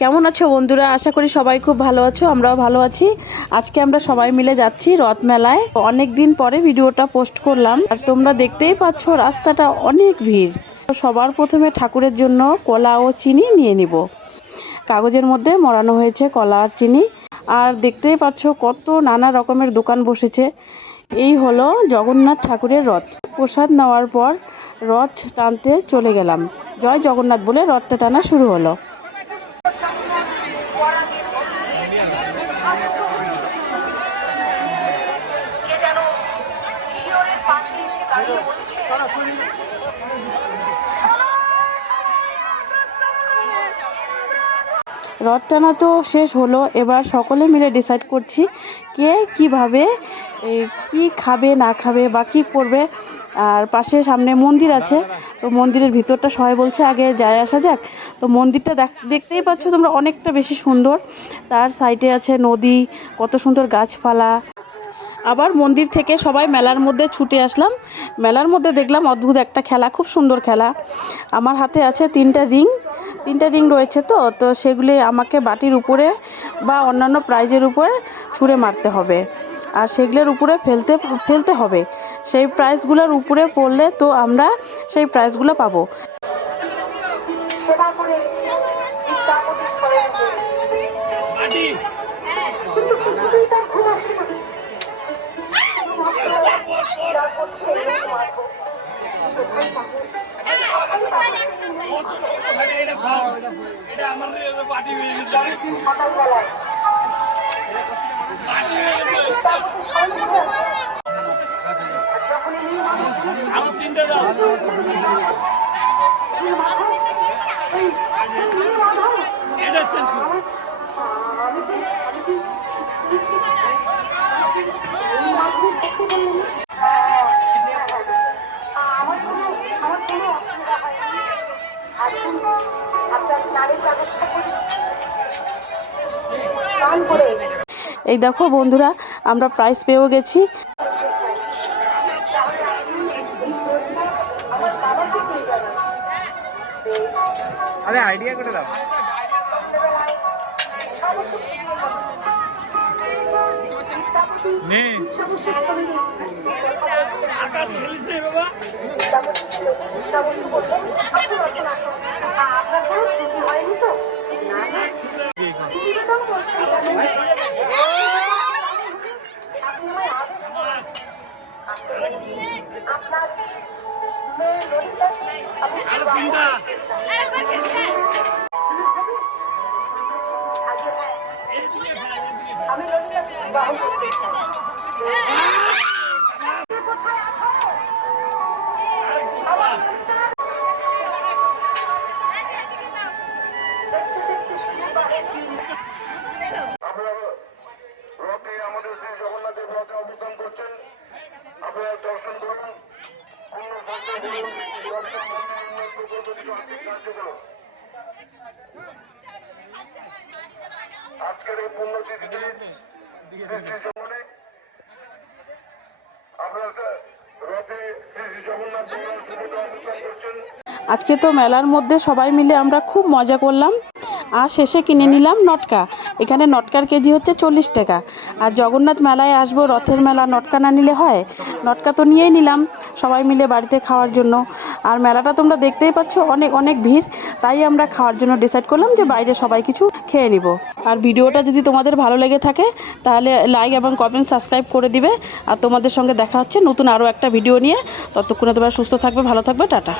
কেমন আছো বন্ধুরা? আশা করি সবাই খুব ভালো আছো, আমরাও ভালো আছি। আজকে আমরা সবাই মিলে যাচ্ছি রথ মেলায়। অনেক দিন পরে ভিডিওটা পোস্ট করলাম, আর তোমরা দেখতেই পাচ্ছ রাস্তাটা অনেক ভিড়। সবার প্রথমে ঠাকুরের জন্য কলা ও চিনি নিয়ে নিব। কাগজের মধ্যে মোড়ানো হয়েছে কলা আর চিনি। আর দেখতেই পাচ্ছ কত নানা রকমের দোকান বসেছে। এই হলো জগন্নাথ ঠাকুরের রথ। প্রসাদ নেওয়ার পর রথ টানতে চলে গেলাম। জয় জগন্নাথ বলে রথটা টানা শুরু হলো। রথ টানা তো শেষ হলো, এবার সকলে মিলে ডিসাইড করছি কে কিভাবে কি খাবে না খাবে বা কী করবে। আর পাশে সামনে মন্দির আছে, তো মন্দিরের ভিতরটা সবাই বলছে আগে যাই আসা যাক। তো মন্দিরটা দেখতেই পাচ্ছ তোমরা, অনেকটা বেশি সুন্দর। তার সাইডে আছে নদী, কত সুন্দর গাছপালা। আবার মন্দির থেকে সবাই মেলার মধ্যে ছুটে আসলাম। মেলার মধ্যে দেখলাম অদ্ভুত একটা খেলা, খুব সুন্দর খেলা। আমার হাতে আছে তিনটা রিং রয়েছে। তো সেগুলি আমাকে বাটির উপরে বা অন্যান্য প্রাইজের উপরে ছুঁড়ে মারতে হবে, আর সেগুলোর উপরে ফেলতে হবে। সেই প্রাইজগুলোর উপরে পড়লে তো আমরা সেই প্রাইজগুলো পাবো। এই দেখো বন্ধুরা, আমরা প্রাইজ পেয়েও গেছি। আরে আইডিয়া করে দাও। নে আকাশ খেলিস নে বাবা। আমাদের শ্রী জগন্নাথের রথে অবস্থান করছেন, আপনারা দর্শন করুন। আজকের এই পুণ্যতিথিতে আজকে তো মেলার মধ্যে সবাই মিলে আমরা খুব মজা করলাম। আর শেষে কিনে নিলাম নটকা। এখানে নটকার কেজি হচ্ছে 40 টাকা। আর জগন্নাথ মেলায় আসবো, রথের মেলা, নটকা না নিলে হয়? নটকা তো নিয়েই নিলাম সবাই মিলে বাড়িতে খাওয়ার জন্য। আর মেলাটা তোমরা দেখতেই পাচ্ছ, অনেক অনেক ভিড়। তাই আমরা খাওয়ার জন্য ডিসাইড করলাম যে বাইরে সবাই কিছু খেয়ে নিব। আর ভিডিওটা যদি তোমাদের ভালো লেগে থাকে তাহলে লাইক এবং কমেন্ট সাবস্ক্রাইব করে দিবে। আর তোমাদের সঙ্গে দেখা হচ্ছে নতুন আরও একটা ভিডিও নিয়ে। ততক্ষণে তোমরা সুস্থ থাকবে, ভালো থাকবে, টাটা।